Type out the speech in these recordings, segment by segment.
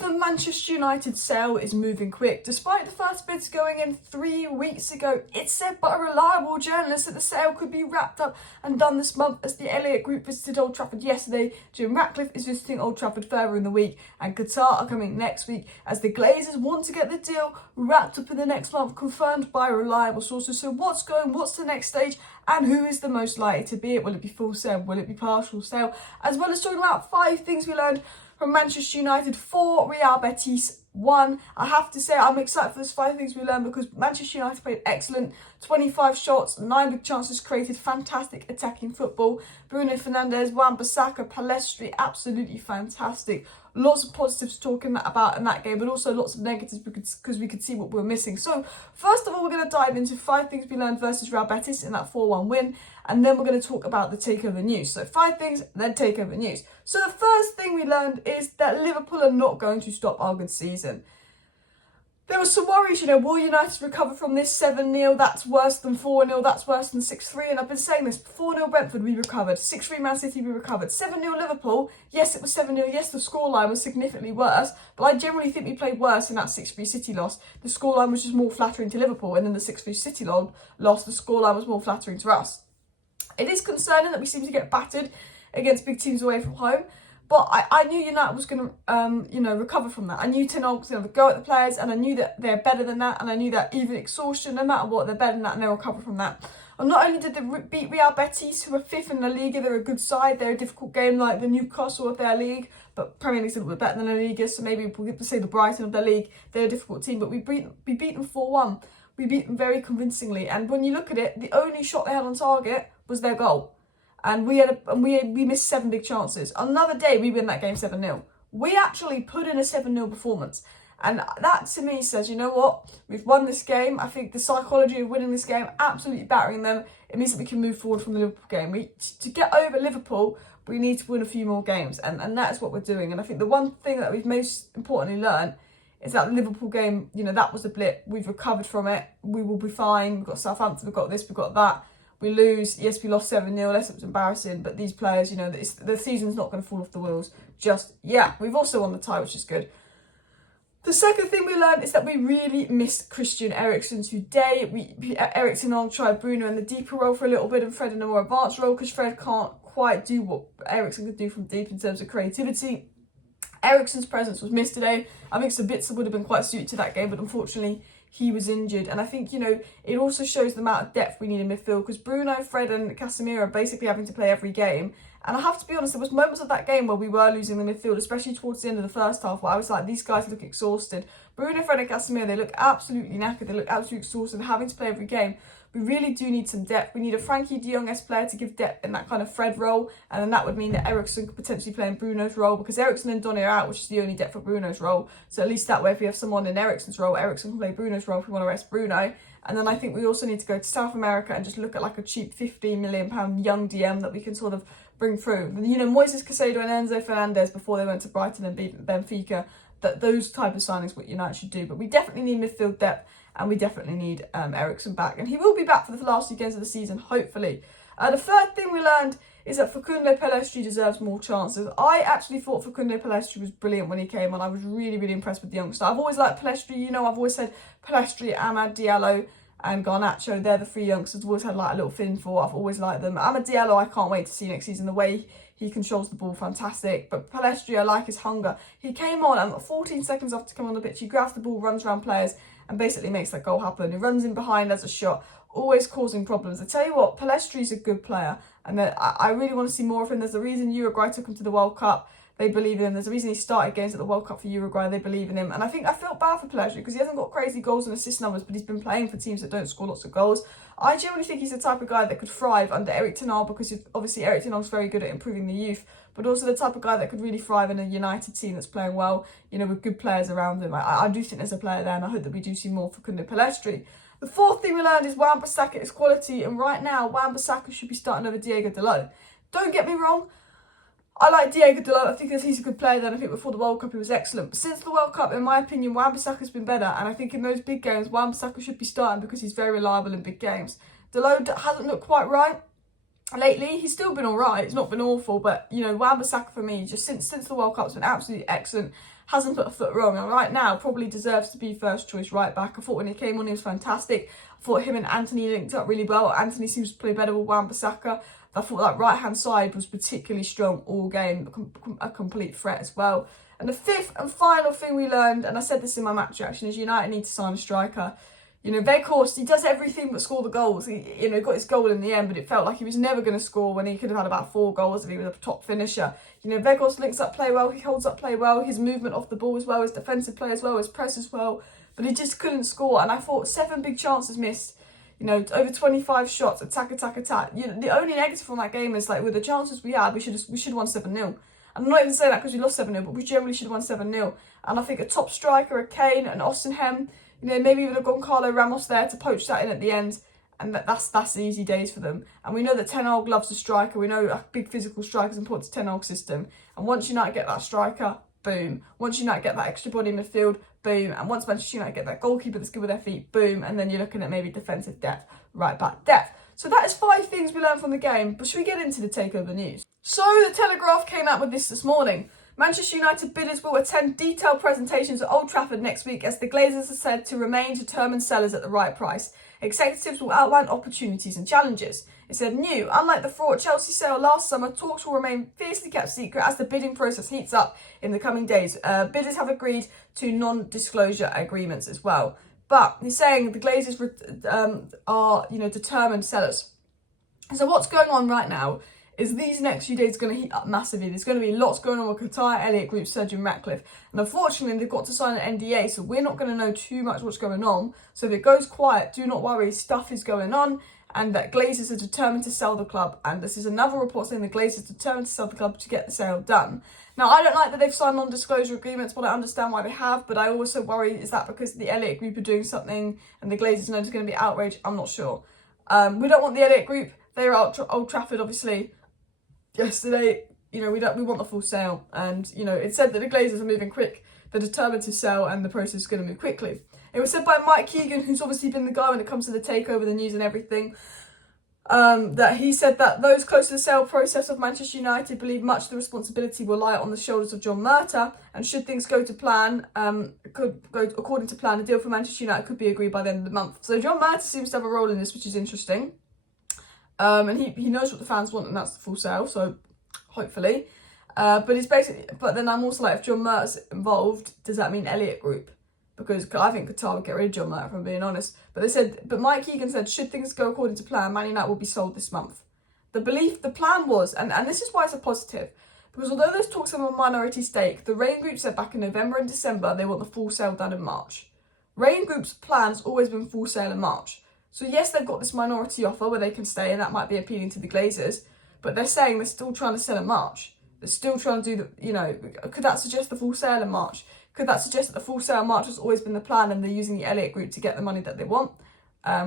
the Manchester United sale is moving quick. Despite the first bids going in 3 weeks ago, it's said by a reliable journalist that the sale could be wrapped up and done this month as the Elliot group visited Old Trafford yesterday. Jim Ratcliffe is visiting Old Trafford further in the week, and Qatar are coming next week as the Glazers want to get the deal wrapped up in the next month, confirmed by reliable sources. So what's the next stage, and who is the most likely to be it? Will it be full sale? Will it be partial sale? As well as talking about 5 things we learned from Manchester United, 4 Real Betis, 1. I have to say I'm excited for this 5 things we learned because Manchester United played excellent. 25 shots, 9 big chances created, fantastic attacking football. Bruno Fernandes, Wamba, Pellistri, absolutely fantastic. Lots of positives talking about in that game, but also lots of negatives because we could see what we were missing. So first of all, we're going to dive into 5 things we learned versus Real Betis in that 4-1 win, and then we're going to talk about the takeover news. So 5 things, then takeover news. So the first thing we learned is that Liverpool are not going to stop our good season. There were some worries, will United recover from this 7-0? That's worse than 4-0, that's worse than 6-3. And I've been saying this, 4-0 Brentford, we recovered. 6-3 Man City, we recovered. 7-0 Liverpool, yes, it was 7-0. Yes, the scoreline was significantly worse, but I generally think we played worse in that 6-3 City loss. The scoreline was just more flattering to Liverpool, and then the 6-3 City loss, the scoreline was more flattering to us. It is concerning that we seem to get battered against big teams away from home. But I knew United was going to, recover from that. I knew Ten Hag was going to go at the players, and I knew that they're better than that, and I knew that even exhaustion, no matter what, they're better than that, and they'll recover from that. And not only did they beat Real Betis, who are 5th in La Liga, they're a good side, they're a difficult game like the Newcastle of their league, but Premier League's a little bit better than La Liga, so maybe we'll get to say the Brighton of their league, they're a difficult team, but we beat them 4-1. We beat them very convincingly, and when you look at it, the only shot they had on target was their goal. And we missed 7 big chances. Another day, we win that game 7-0. We actually put in a 7-0 performance. And that, to me, says, you know what? We've won this game. I think the psychology of winning this game, absolutely battering them, it means that we can move forward from the Liverpool game. To get over Liverpool, we need to win a few more games. And that's what we're doing. And I think the one thing that we've most importantly learned is that the Liverpool game, that was a blip. We've recovered from it. We will be fine. We've got Southampton, we've got this, we've got that. We lose, yes, we lost 7-0, yes, it was embarrassing, but these players, the season's not going to fall off the wheels just yet. We've also won the tie, which is good. The second thing we learned is that we really missed Christian Ericson today. Ericson on tried Bruno in the deeper role for a little bit and Fred in a more advanced role because Fred can't quite do what Ericson could do from deep in terms of creativity. Ericson's presence was missed today. I think Sabitzer would have been quite suited to that game, but unfortunately he was injured. And I think, it also shows the amount of depth we need in midfield because Bruno, Fred and Casemiro are basically having to play every game. And I have to be honest, there was moments of that game where we were losing the midfield, especially towards the end of the first half, where I was like, these guys look exhausted. Bruno, Fred and Casemiro, they look absolutely knackered. They look absolutely exhausted, having to play every game. We really do need some depth. We need a Frankie de Jong-esque player to give depth in that kind of Fred role. And then that would mean that Ericson could potentially play in Bruno's role because Ericson and Donny are out, which is the only depth for Bruno's role. So at least that way, if we have someone in Ericson's role, Ericson can play Bruno's role if we want to rest Bruno. And then I think we also need to go to South America and just look at like a cheap £15 million young DM that we can sort of bring through. Moises Caicedo and Enzo Fernandez before they went to Brighton and beat Benfica. That those type of signings what United should do. But we definitely need midfield depth. And we definitely need Ericson back. And he will be back for the last 2 games of the season, hopefully. The third thing we learned is that Facundo Pellistri deserves more chances. I actually thought Facundo Pellistri was brilliant when he came on. I was really, really impressed with the youngster. I've always liked Pellistri. I've always said Pellistri, Amad Diallo and Garnacho, they're the 3 youngsters I've always had like a little feeling for. I've always liked them. Amad Diallo, I can't wait to see next season. The way he controls the ball, fantastic. But Pellistri, I like his hunger. He came on and 14 seconds after coming on the pitch, he grabs the ball, runs around players and basically makes that goal happen. He runs in behind as a shot, always causing problems. I tell you what, Pellestri's a good player, and I really want to see more of him. There's a reason Uruguay took him to the World Cup. They believe in him. There's a reason he started games at the World Cup for Uruguay. They believe in him. And I felt bad for Pellistri because he hasn't got crazy goals and assist numbers, but he's been playing for teams that don't score lots of goals. I generally think he's the type of guy that could thrive under Eric Ten Hag because obviously Eric Ten Hag's very good at improving the youth, but also the type of guy that could really thrive in a United team that's playing well, with good players around him. I do think there's a player there, and I hope that we do see more for Facundo Pellistri. The fourth thing we learned is Wan-Bissaka is quality, and right now Wan-Bissaka should be starting over Diego Dalot. Don't get me wrong, I like Diego Dalot. I think that he's a good player. Then I think before the World Cup he was excellent. But since the World Cup, in my opinion, Wan-Bissaka's been better. And I think in those big games, Wan-Bissaka should be starting because he's very reliable in big games. Dalot hasn't looked quite right lately. He's still been all right. It's not been awful. But, Wan-Bissaka for me, just since the World Cup, has been absolutely excellent. hasn't put a foot wrong, and right now probably deserves to be first choice right back. I thought when he came on he was fantastic. I thought him and Anthony linked up really well. Anthony seems to play better with Wamba. I thought that right hand side was particularly strong all game, a complete threat as well. And the fifth and final thing we learned, and I said this in my match reaction, is United need to sign a striker. You know, Weghorst, he does everything but score the goals. He, you know, got his goal in the end, but it felt like he was never going to score when he could have had about 4 goals if he was a top finisher. You know, Weghorst links up play well, he holds up play well, his movement off the ball as well, his defensive play as well, his press as well, but he just couldn't score. And I thought 7 big chances missed. You know, over 25 shots, attack. You know, the only negative from that game is, like, with the chances we had, we should have won 7-0. I'm not even saying that because we lost 7-0, but we generally should have won 7-0. And I think a top striker, a Kane, an Ostenhem, you know, maybe even a Goncalo Ramos there to poach that in at the end. And that's easy days for them. And we know that Ten Hag loves a striker. We know a big physical striker is important to Ten Hag's system. And once United get that striker, boom. Once United get that extra body in midfield, boom. And once Manchester United get that goalkeeper that's good with their feet, boom. And then you're looking at maybe defensive depth, right back depth. So that is 5 things we learned from the game. But should we get into the takeover news? So the Telegraph came out with this morning. Manchester United bidders will attend detailed presentations at Old Trafford next week as the Glazers are said to remain determined sellers at the right price. Executives will outline opportunities and challenges. It said new, unlike the fraught Chelsea sale last summer, talks will remain fiercely kept secret as the bidding process heats up in the coming days. Bidders have agreed to non-disclosure agreements as well. But he's saying the Glazers are, you know, determined sellers. So what's going on right now is these next few days are going to heat up massively. There's going to be lots going on with Qatar, Elliot Group, Sir Jim Ratcliffe. And unfortunately, they've got to sign an NDA, so we're not going to know too much what's going on. So if it goes quiet, do not worry, stuff is going on. And that Glazers are determined to sell the club. And this is another report saying the Glazers are determined to sell the club to get the sale done. Now, I don't like that they've signed non-disclosure agreements, but I understand why they have. But I also worry, is that because the Elliot Group are doing something and the Glazers know there's going to be outrage? I'm not sure. We don't want the Elliot Group. They're at Old Trafford, obviously. Yesterday, you know, we want the full sale, and you know, it said that the Glazers are moving quick, they're determined to sell, and the process is going to move quickly. It was said by Mike Keegan, who's obviously been the guy when it comes to the takeover, the news and everything, that he said that those close to the sale process of Manchester United believe much of the responsibility will lie on the shoulders of John Murtagh, and should things go to plan, could go according to plan, a deal for Manchester United could be agreed by the end of the month. So John Murtagh seems to have a role in this, which is interesting. And he knows what the fans want, and that's the full sale, so hopefully. But it's basically, but then I'm also like, if John Murtagh's involved, does that mean Elliot Group? Because I think Qatar would get rid of John Murtagh, if I'm being honest. But Mike Keegan said, should things go according to plan, Man United will be sold this month. The plan was, and this is why it's a positive, because although there's talks of a minority stake, the Reign Group said back in November and December they want the full sale done in March. Reign Group's plan's always been full sale in March. So yes, they've got this minority offer where they can stay, and that might be appealing to the Glazers, but they're saying they're still trying to sell in March. They're still trying to do the, you know, could that suggest the full sale in March? Could that suggest that the full sale in March has always been the plan and they're using the Elliot Group to get the money that they want,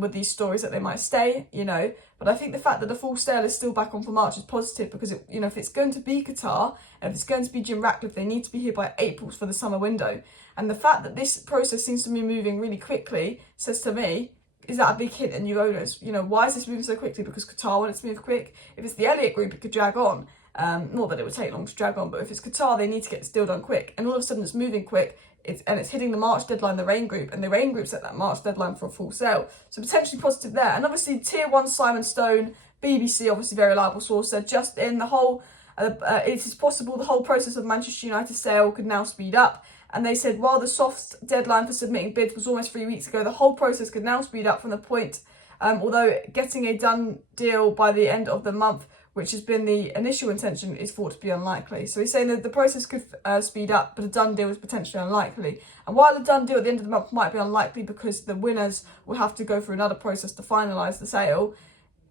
with these stories that they might stay, you know? But I think the fact that the full sale is still back on for March is positive because, you know, if it's going to be Qatar, and if it's going to be Jim Ratcliffe, they need to be here by April for the summer window. And the fact that this process seems to be moving really quickly says to me, is that a big hint at new owners? You know, why is this moving so quickly? Because Qatar wanted to move quick. If it's the Elliot Group, it could drag on. Not that it would take long to drag on, but if it's Qatar, they need to get this deal done quick. And all of a sudden it's moving quick, it's hitting the March deadline, the Reign Group, and the Reign Group set that March deadline for a full sale. So potentially positive there. And obviously Tier 1 Simon Stone, BBC, obviously very reliable source, said just in the whole, it is possible the whole process of Manchester United sale could now speed up. And they said while the soft deadline for submitting bids was almost 3 weeks ago, the whole process could now speed up from the point, although getting a done deal by the end of the month, which has been the initial intention, is thought to be unlikely. So he's saying that the process could speed up, but a done deal is potentially unlikely. And while the done deal at the end of the month might be unlikely because the winners will have to go through another process to finalise the sale,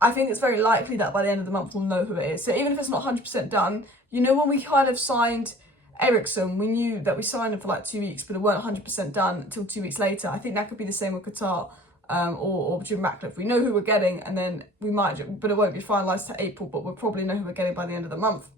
I think it's very likely that by the end of the month we'll know who it is. So even if it's not 100% done, you know, when we kind of signed Ericson, we knew that we signed him for like 2 weeks, but it weren't 100% done until 2 weeks later. I think that could be the same with Qatar or Jim Ratcliffe. We know who we're getting, and then we might, but it won't be finalised to April, but we'll probably know who we're getting by the end of the month.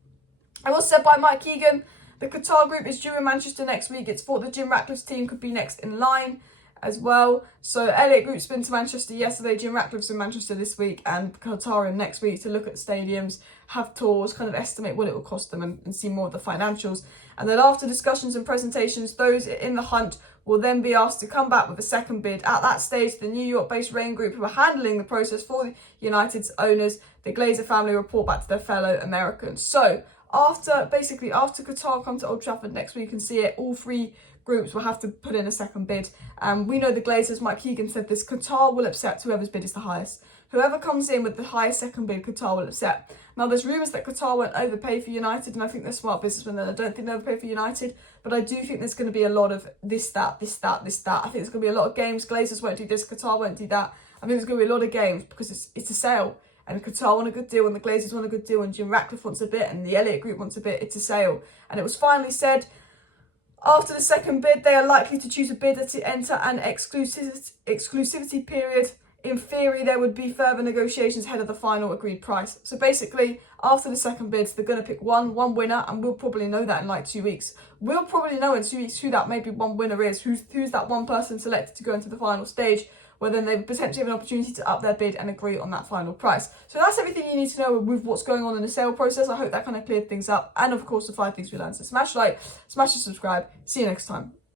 I was said by Mike Keegan, the Qatar Group is due in Manchester next week. It's thought that Jim Ratcliffe's team could be next in line. as well. So Elliot Group's been to Manchester yesterday, Jim Ratcliffe's in Manchester this week, and Qatar and next week to look at stadiums, have tours, kind of estimate what it will cost them and see more of the financials. And then after discussions and presentations, those in the hunt will then be asked to come back with a second bid. At that stage, the New York-based Rain Group, who are handling the process for United's owners, the Glazer family, report back to their fellow Americans. So after Qatar come to Old Trafford next week and see it, all three groups will have to put in a second bid. We know the Glazers, Mike Keegan said this, Qatar will accept whoever's bid is the highest. Whoever comes in with the highest second bid, Qatar will accept. Now, there's rumours that Qatar won't overpay for United, and I think they're smart businessmen, and I don't think they'll overpay for United, but I do think there's going to be a lot of this, that. I think there's going to be a lot of games. Glazers won't do this, Qatar won't do that. I think there's going to be a lot of games because it's a sale, and Qatar want a good deal, and the Glazers want a good deal, and Jim Ratcliffe wants a bit, and the Elliot Group wants a bit. It's a sale. And it was finally said, after the second bid, they are likely to choose a bidder to enter an exclusivity period. In theory, there would be further negotiations ahead of the final agreed price. So basically, after the second bids, they're going to pick one winner, and we'll probably know that in like 2 weeks. We'll probably know in 2 weeks who that maybe one winner is, who's that one person selected to go into the final stage, where then they potentially have an opportunity to up their bid and agree on that final price. So that's everything you need to know with what's going on in the sale process. I hope that kind of cleared things up. And of course, the 5 things we learned. So smash like, smash the subscribe. See you next time.